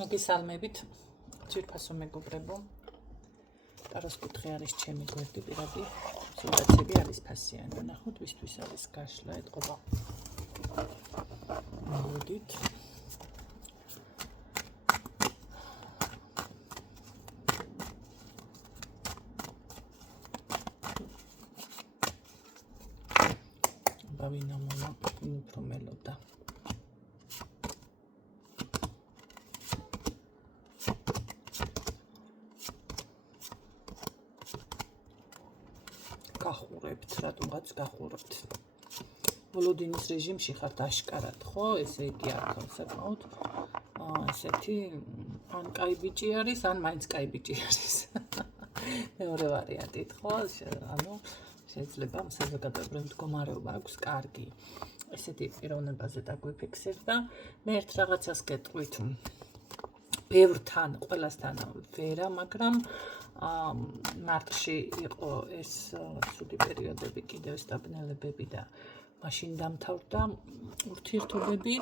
მოგესალმებით, ძვირფასო მეგობრებო. კაროსკუთხე არის ჩემი გვერდი პირადი სიტუაციები არის ფასიანი. ნახოთ, ვისთვის არის გაშლა, ეთყობა. მოდით. ბავინა მომა უფრო მელოდა. გახურებთ, რატომღაც გახურებთ. ვოლოდინის რეჟიმში ხართ აშკარად, ხო? ესე იგი არ კონსერვაოთ. ესეთი ან კაი ბიჭი არის, ან მაინც კაი ბიჭი არის. მეორე ვარიანტით, ხო? ანუ შეიძლება საზოგადოებრივი მდგომარეობა აქვს კარგი. ესეთი პიროვნებაზე დაგვიფიქსირ და მე ერთ რაღაცას გეტყვით. ბევრთან, ყველასთან ვერა, მაგრამ მარტში იყო ეს ცუდი პერიოდები, კიდევ სტაბნელებები და მაშინ დამთავრდა ურთიერთობები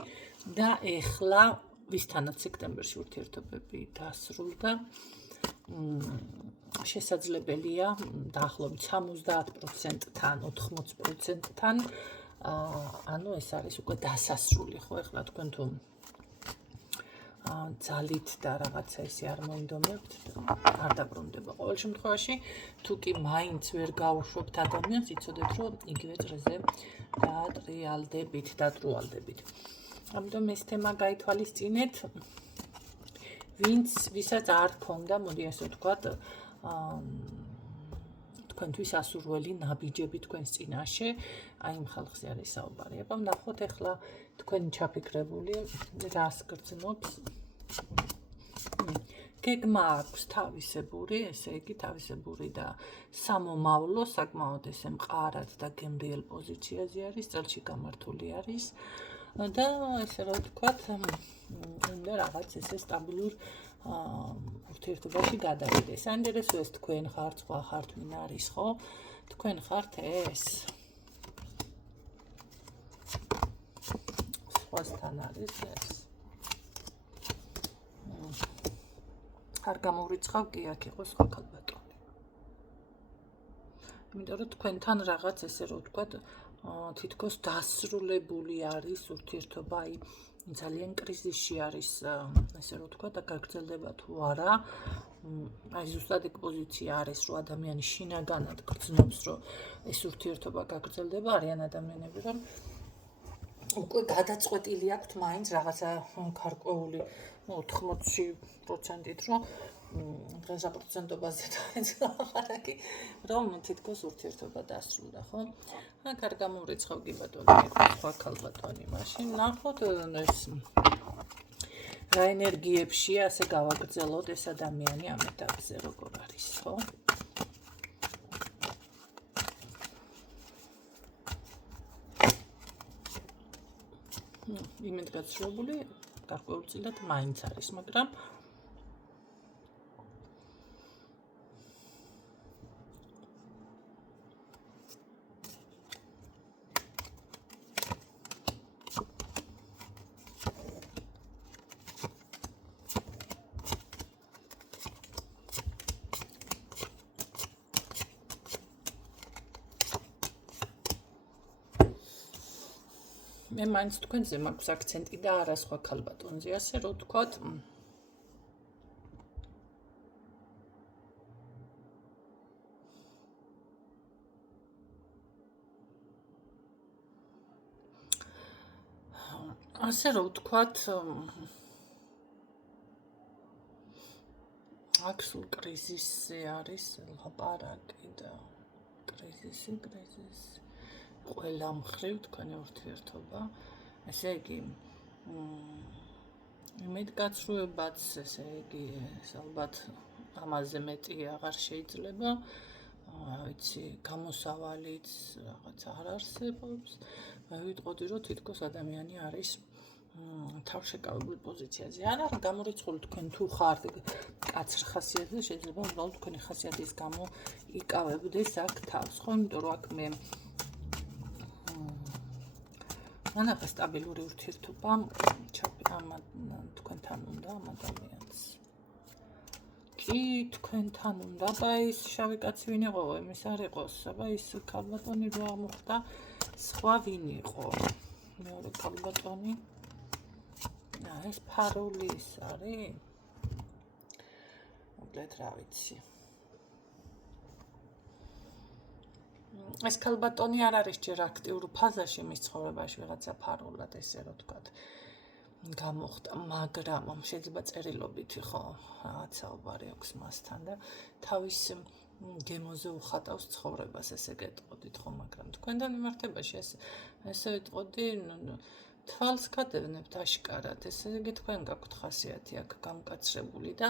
და ეხლა ვისთანაც სექტემბერში ურთიერთობები დასრულდა. შესაძლებელია დაახლოებით 70%-თან, 80%-თან, ანუ ეს არის უკვე დასასრული, ხო, ეხლა თქვენ თუ ძალით და რაღაცა ისე არ მოინდომებთ, არ დაბრუნდება. ყოველ შემთხვევაში, თუ კი მაინც ვერ გაუშვებთ ადამიანს, იცოდეთ, რომ იგივე წრეზე დატრიალდებით. ამიტომ ეს თემა გაითვალისწინეთ, ვისაც არ ქონდა, მოდი ასე ვთქვათ, თქვენთვის ასურველი ნაბიჯები თქვენს წინაშე, აი იმ ხალხზე არის საუბარი. აბა ვნახოთ ახლა თქვენი ჩაფიქრებული რას გრძნობს. გეგმა აქვს თავისებური, ესე იგი თავისებური და სამომავლო, საკმაოდ ესე მყარად და გემრიელ პოზიციაზე არის, წელში გამართული არის და ესე რომ ვთქვათ, უნდა რაღაც ესე სტაბილურ ურთიერთობაში გადავიდეს. საინტერესო ეს თქვენ ხართ, სხვა ხართ, ვინ არის, ხო? თქვენ ხართ ეს. სხვასთან არის ეს. არ გამოვრიცხავ, კი აქ იყო სხვა ქალბატონი. იმიტომ რომ თქვენთან რაღაც ესე რომ ვთქვათ, თითქოს დასრულებული არის ურთიერთობა, აი ძალიან კრიზისში არის, ესე რომ ვთქვათ, და გაგრძელდება თუ არა. აი ზუსტად ეგ პოზიცია არის, რომ ადამიანი შინაგანად გრძნობს, რომ ეს ურთიერთობა გაგრძელდება, არიან ადამიანები, რომ უკვე გადაწყვეტილი აქვთ მაინც რაღაცა გარკვეული 80%-ით, რომ დღესა პროცენტობაზე აღარაკი, რომ თითქოს ურთიერთობა დასრულდა, ხო? აქ არ გამოვრიცხავ კი ბატონი, სხვა ქალბატონი, მაშინ ნახოთ ეს რა ენერგიებშია, ასე გავაგრძელოთ ეს ადამიანი ამ ეტაპზე როგორ არის, ხო? იმედგაცრუებული გარკვეულწილად მაინც არის, მაგრამ მე მაინც თქვენზე მაქვს აქცენტი და არა სხვა ქალბატონზე, ასე რომ ვთქვათ. ასე რომ ვთქვათ, აქ სულ კრიზისზე არის ლაპარაკი და კრიზისი. ყველა მხრივ თქვენი ურთიერთობა, ესე იგი იმედგაცრუებაც, ესე იგი ალბათ ამაზე მეტი აღარ შეიძლება, ვიცი, გამოსავალიც რაღაც არ არსებობს. მე ვიტყოდი, რომ თითქოს ადამიანი არის თავშეკავებული პოზიციაზე. არა, გამორიცხული თქვენ თუ ხართ კაცრ ხასიათზე, შეიძლება უბრალოდ თქვენი ხასიათის გამო იკავებდეს აქ თავს, ხო? იმიტომ რომ აქ მე მანახა სტაბილური ურთიერთობა თქვენთან უნდა ამ ადამიანთან. კი თქვენთან უნდა და ის შავი კაცი ვინ იყო, იმის არ იყოს, აბა ის ქალბატონი რო აღმოხდა, სხვა ვინ იყო? მეორე ქალბატონი. ეს ფარულის არის? მოკლედ რა ვიცი. ეს ქალბატონი არ არის ჯერ აქტიურ ფაზაში მის ცხოვრებაში ვიღაცა ფარულად ესე რო თქვა. გამოხდა, მაგრამ შეიძლება წერილობითი ხო რაღაცაობარი აქვს მასთან და თავის გემოზე უხატავს ცხოვრებას, ესე გეტყოდით ხო, მაგრამ თქვენთან მიმართებაში ესე ვიტყოდი, თვალს გადევნებთ აშკარად, ესე იგი თქვენ გაქვთ ხასიათი აქ გამკაცრებული და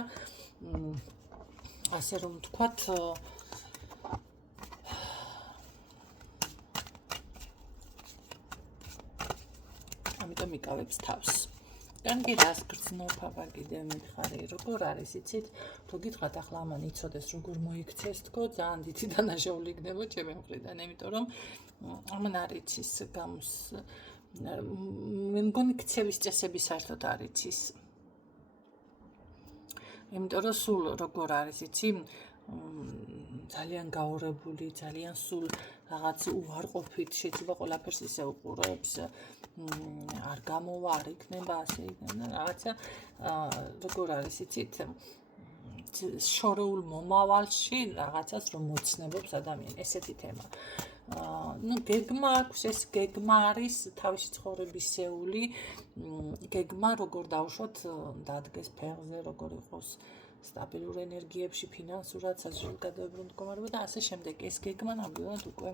ასე რომ ვთქვათ, ამიტომ იკავებს თავს. განგი რას გრძნობა კიდევ მითხარი, როგორ არის, იცით? თუ გითხრათ ახლა ამან იცოდეს როგორ მოიქცეს თქო, ძალიან დიდი დანაშაული იქნება ჩემი მხრიდან, იმიტომ რომ ამან არ იცის გამოს მე მგონი ქცევის წესები საერთოდ არ იცის. იმიტომ რომ სულ როგორ არის, იცი? ძალიან გაორებული, ძალიან სულ რაღაც უარყოფით, შეიძლება ყველაფერს ისე უყურებს, არ გამოვა, არ იქნება, ასე იქნება, რაღაცა როგორ არის, იცით? შორეულ მომავალში რაღაცას რომ მოცნებობს ადამიანი, ესეთი თემა. გეგმა აქვს, ეს გეგმა არის თავისი ცხოვრებისეული, გეგმა როგორ დავუშვათ, დადგეს ფეხზე, როგორ იყოს სტაბილურ ენერგიებში, ფინანსურად, საზოგადოებრივ მდგომარეობა და ასე შემდეგ. ეს გეგმა ნამდვილად უკვე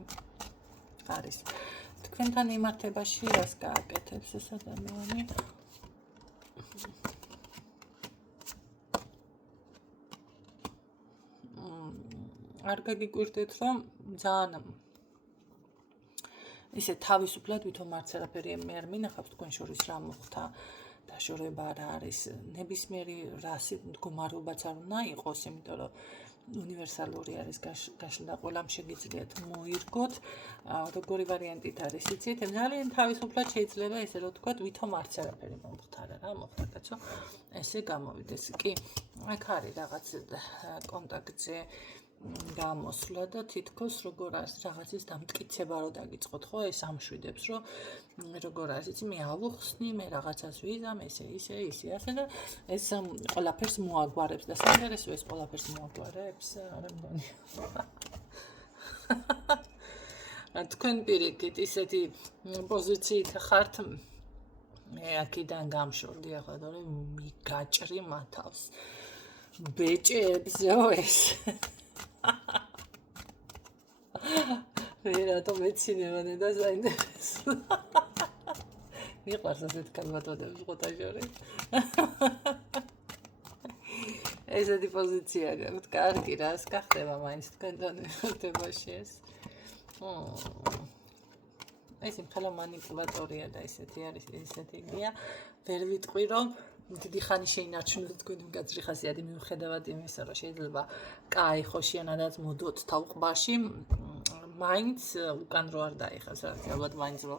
არის. თქვენთან მიმართებაში რას გააკეთებს ეს ადამიანი? არ გაგიკვირდეთ, რომ ძალიან ისე თავისუფლად ვითომ არც არაფერი მე არ მინახავს თქვენ შორის რა მოხდა, დაშორება რა არის, ნებისმიერი რასი მდგომარეობაც არ უნდა იყოს, იმიტომ რომ უნივერსალური არის გაშლდა ყველამ შეგიძლიათ მოირგოთ, როგორი ვარიანტით არის, იცით? ძალიან თავისუფლად შეიძლება ესე რომ ვთქვათ, ვითომ არც არაფერი მომხდარა რა, მოხდა კაცო, ესე გამოვიდეს. კი, აქ არის რაღაც კონტაქტზე გამოსვლა და თითქოს როგორ არის რაღაცის დამტკიცება რო დაგიწყოთ, ხო, ეს ამშვიდებს, რომ როგორ არის, იცი, მე ავუხსნი, მე რაღაცას ვიზამ, ესე, ასე და ეს ყველაფერს მოაგვარებს და საინტერესო ეს ყველაფერს მოაგვარებს, არ მგონი. თქვენ პირიქით ისეთი პოზიციით ხართ, მე აქედან გამშორდი ახლა, რომ მიგაჭრი მათავს. ბეჭებზო ეს. მე რატომ ეცინება და საინტერესო. მიყვარს ასეთ ქალბატონებს ხოთაშორის. ესეთი პოზიცია გაქვთ, კარგი რას გახდება მაინც თქვენთან მიმართებაში ეს. ეს მხოლოდ მანიპულატორია და ესეთი არის, ესეთი გია. ვერ ვიტყვი რომ დიდი ხანი შეინარჩუნოთ თქვენი მკაცრი ხასიათი მიუხედავად იმისა, რომ შეიძლება კაი ხოშიანადაც მოდოთ თავყბაში, მაინც უკან რო არ დაიხას, ალბათ მაინც რო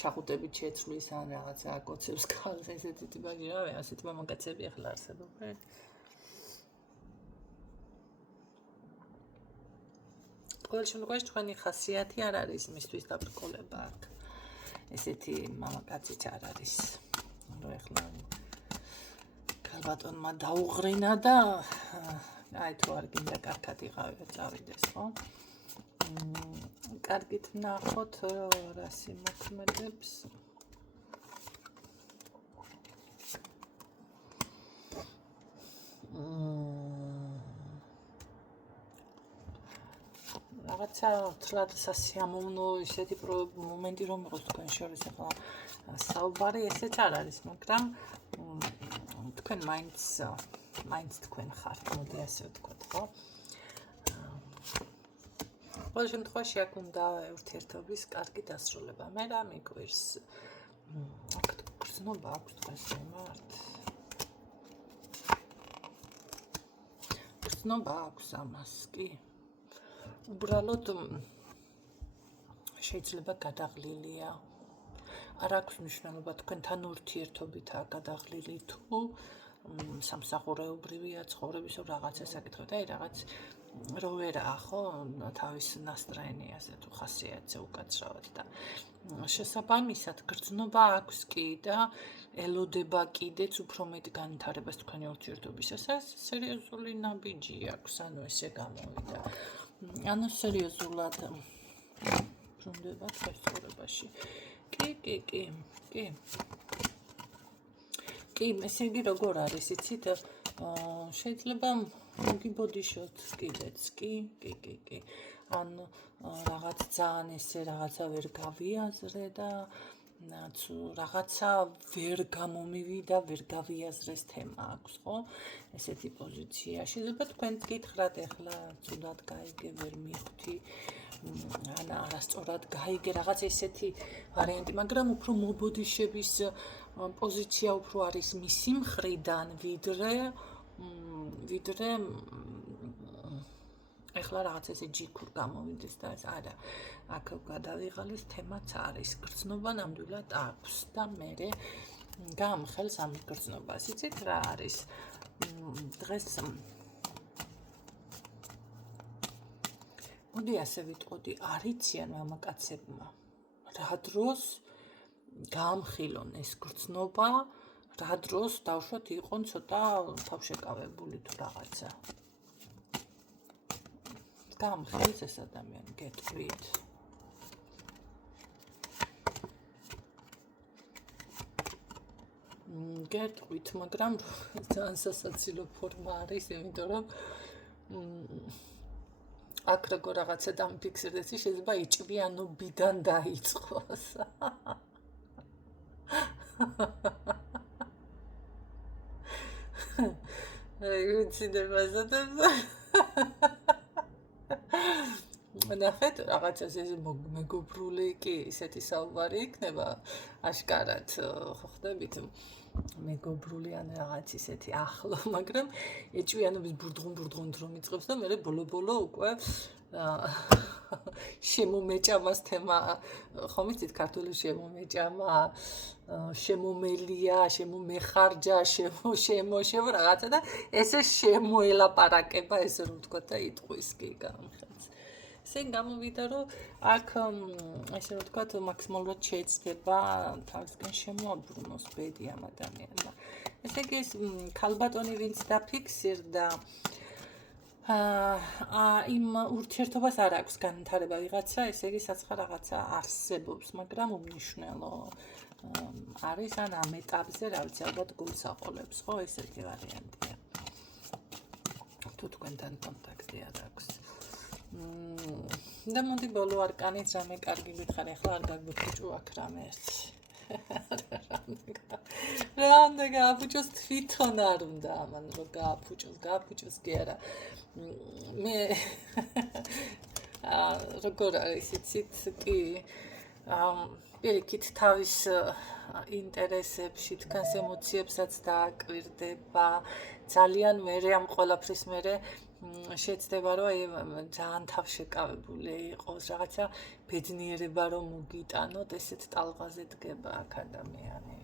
ჩახუტებით შეცვლის ან რაღაცა აკოცებს ქალს, ესეთი ტიპაჟი რავი, ასეთი მამაკაცები ახლა არსებობენ. ყოველ შემთხვევაში თქვენი ხასიათი არ არის მისთვის დაბრკოლება აქ. ესეთი მამაკაციც არ არის. რომ ახლა ქალბატონმა დაუღრინა და აი თუ არ გინდა კარგად იყავი და წავიდეს, ხო? კარგით ნახოთ რას იმოქმედებს. რაღაცა თლად სასიამოვნო ისეთი მომენტი რომ იყოს თქვენ შორის ახლა საუბარი ესეც არ არის, მაგრამ თქვენ მაინც თქვენ ხართ, მოდი ასე ვთქვათ, ხო? ყოველ შემთხვევაში აქ უნდა ურთიერთობის კარგი დასრულება. მე რა მიგვირს? აქ გრძნობა აქვს თქვენს მიმართ. გრძნობა აქვს ამას, კი. უბრალოდ შეიძლება გადაღლილია. არ აქვს მნიშვნელობა თქვენთან ურთიერთობითაა გადაღლილი თუ სამსახურეობრივია ცხოვრების რაღაცა საკითხი და რაღაც რო ვერაა ხო თავის ნასტრაენიაზე თუ ხასიათზე უკაცრავად და შესაბამისად გრძნობა აქვს კი და ელოდება კიდეც უფრო მეტ განვითარებას თქვენი ურთიერთობისას. სერიოზული ნაბიჯი აქვს, ანუ ესე გამოვიდა. ანუ სერიოზულად ბრუნდება ცხოვრებაში. კი. კი, ესე იგი როგორ არის, იცით? შეიძლება მოგიბოდიშოთ კიდეც, კი. ანუ რაღაც ძალიან ესე რაღაცა ვერ გავიაზრე და რაღაცა ვერ გამომივიდა, ვერ გავიაზრეს თემა აქვს, ხო? ესეთი პოზიცია. შეიძლება თქვენ გითხრათ ახლა ცუდად გაიგე, ვერ მიხვდი. ან არასწორად გაიგე რაღაც ესეთი ვარიანტი, მაგრამ უფრო მობოდიშების პოზიცია უფრო არის მისი მხრიდან, ვიდრე ახლა რაღაც ესე ჯიქურ გამოვიდეს და ეს არა. აქ გადავიღალეს თემაც არის. გრძნობა ნამდვილად აქვს და მე გამხელს ამ გრძნობას. იცით რა არის? დღეს მოდი ასე ვიტყოდი, არიციან მამაკაცებმა რა დროს გაამხილონ ეს გრძნობა, რა დროს დავშვათ იყონ ცოტა თავშეკავებული თუ რაღაცა. გამხელს ეს ადამიანი, გეტყვით. გეტყვით, მაგრამ ძალიან სასაცილო ფორმა არის, იმიტომ რომ აქ როგორ რაღაცა დამიფიქსირდეს, შეიძლება იჭვიანობიდან დაიწყოს. ნახეთ, რაღაცას ეს მეგობრული კი ისეთი საუბარი იქნება, აშკარად ხო ხდებით, მეგობრული ან რაღაც ისეთი ახლო, მაგრამ ეჭვიანობის ბურდღუნ რომ იწყებს და მე ბოლო უკვე შემომეჭამას თემა, ხომ იცით ქართული შემომეჭამა, შემომელია, შემომეხარჯა, შემო რაღაცა და ესე შემოელაპარაკება, ესე რომ ვთქვა და იტყვის კი გამხელს. ესე გამოვიდა, რომ აქ ესე რომ ვთქვა, მაქსიმალურად შეეცდება თავისგან შემოაბრუნოს ბედი ამ ადამიანმა. ესე იგი ეს ქალბატონი ვინც დაფიქსირდა იმ ურთიერთობას არ აქვს განვითარება ვიღაცა, ესე იგი საცხა რაღაცა არსებობს, მაგრამ უმნიშვნელო არის ან ამ ეტაპზე, რა ვიცი, ალბათ გულს აყოლებს, ხო, ესეთი ვარიანტია. თუ თქვენთან კონტაქტი არ აქვს. და მოდი ბოლო არკანით რამე კარგი გითხარი, ახლა არ გაგვიფუჭო აქ რამე ერთი. რამე გააფუჭოს თვითონ არ უნდა ამან რომ გააფუჭოს კი არა. მე როგორ არის იცით კი პირიქით თავის ინტერესებში დგას ემოციებსაც დააკვირდება ძალიან მერე ამ ყველაფრის მერე შეცდება რომ აი ძალიან თავშეკავებული იყოს რაღაცა ბედნიერება რომ მოგიტანოთ ესეთ ტალღაზე დგება აქ ადამიანი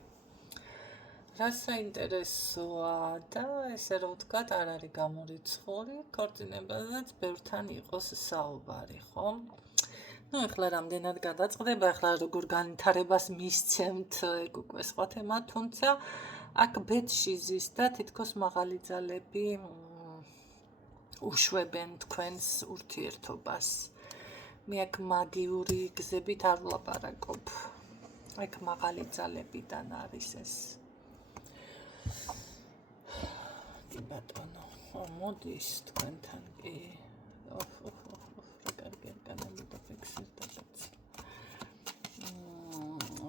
რა საინტერესოა და ესე რომ ვთქვათ არ არის გამორიცხული ქორწინებაზეც ბევრთან იყოს საუბარი ხო ну ახლა რამდენად გადაწყდება ახლა როგორ განვითარებას მისცემთ ეგ უკვე სხვა თემა თუმცა აქ ბედში ზის და თითქოს მაღალი ძალები უშვებენ თქვენს ურთიერთობას მე აქ მაგიური გზებით არ ვლაპარაკობ აქ მაღალი ძალებიდან არის ეს კი ბატონო მოდის თქვენთან კი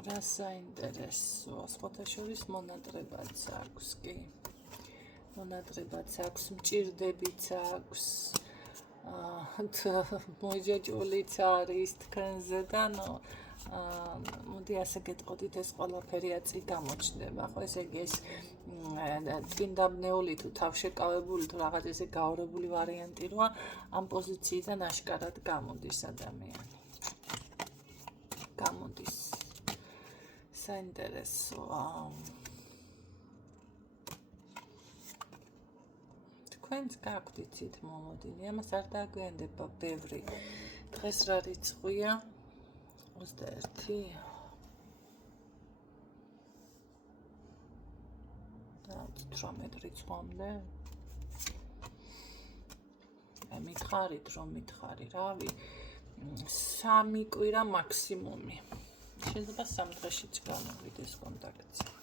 რა საინტერესოა სხვათა შორის მონატრებაც აქვს კი მონატრებაც აქვს მჭირდებიც აქვს მოიჯაჭულიც არის თქვენზე და მოდი ასე გეტყოდით ეს ყველაფერი აწი გამოჩნდება ხო ესე იგი ეს წინდაბნეული თუ თავშეკავებული თუ რაღაც ესე გაორებული ვარიანტი როა ამ პოზიციიდან აშკარად გამოდის ადამიანი გამოდის საინტერესოა თქვენც გაქვთ იცით მომოდილი, ამას არ დაგვიანდება ბევრი. დღეს რა რიცხვია? 21. და 18 რიცხვამდე. მითხარით რომ მითხარი, რავი, 3 კვირა მაქსიმუმი. შეიძლება 3 დღეშიც გამოვიდეს კონტაქტი.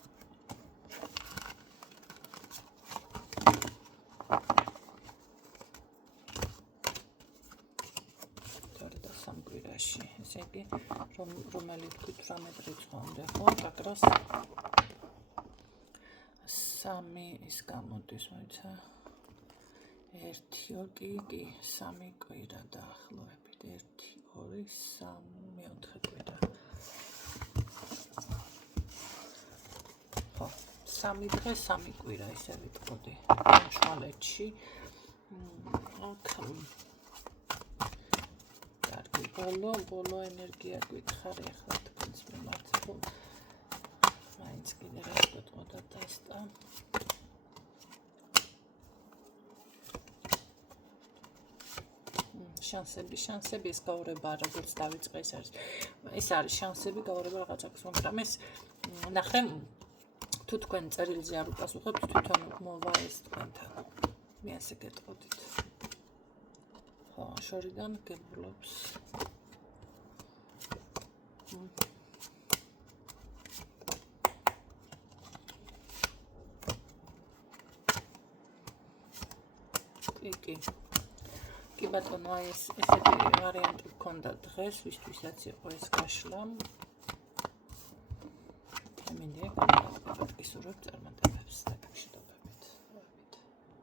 ესე იგი, რომელი თქვით 18 რიცხვამდე, ხო? გაკრას 3 ის გამოდის, მოიცა. 1 კი, 3 კვირა დაახლოებით. 1, 2, 3, 4 კვირა. ხო, 3 დღე, 3 კვირა ისე ვიტყოდი. შუალედში. აქ ბოლო ენერგია გითხარი ახლა თქვენს მიმართ, რომ მაინც კიდე რა შეგტყოდა დასტა. შანსები ეს გაურება როგორც დავიწყე ეს არის შანსები გაურება რაღაცას, მაგრამ ეს ნახე თუ თქვენ წერილზე არ უპასუხებთ თვითონ მოვა ეს თქვენთან. მე ასე გეტყოდით. ხო, შორიდან გებულობს. კი ბატონო, აი ესეთი ვარიანტი გქონდა დღეს, ვისთვისაც იყო ეს გაშლა. მინდა გისურვებ წარმატებას.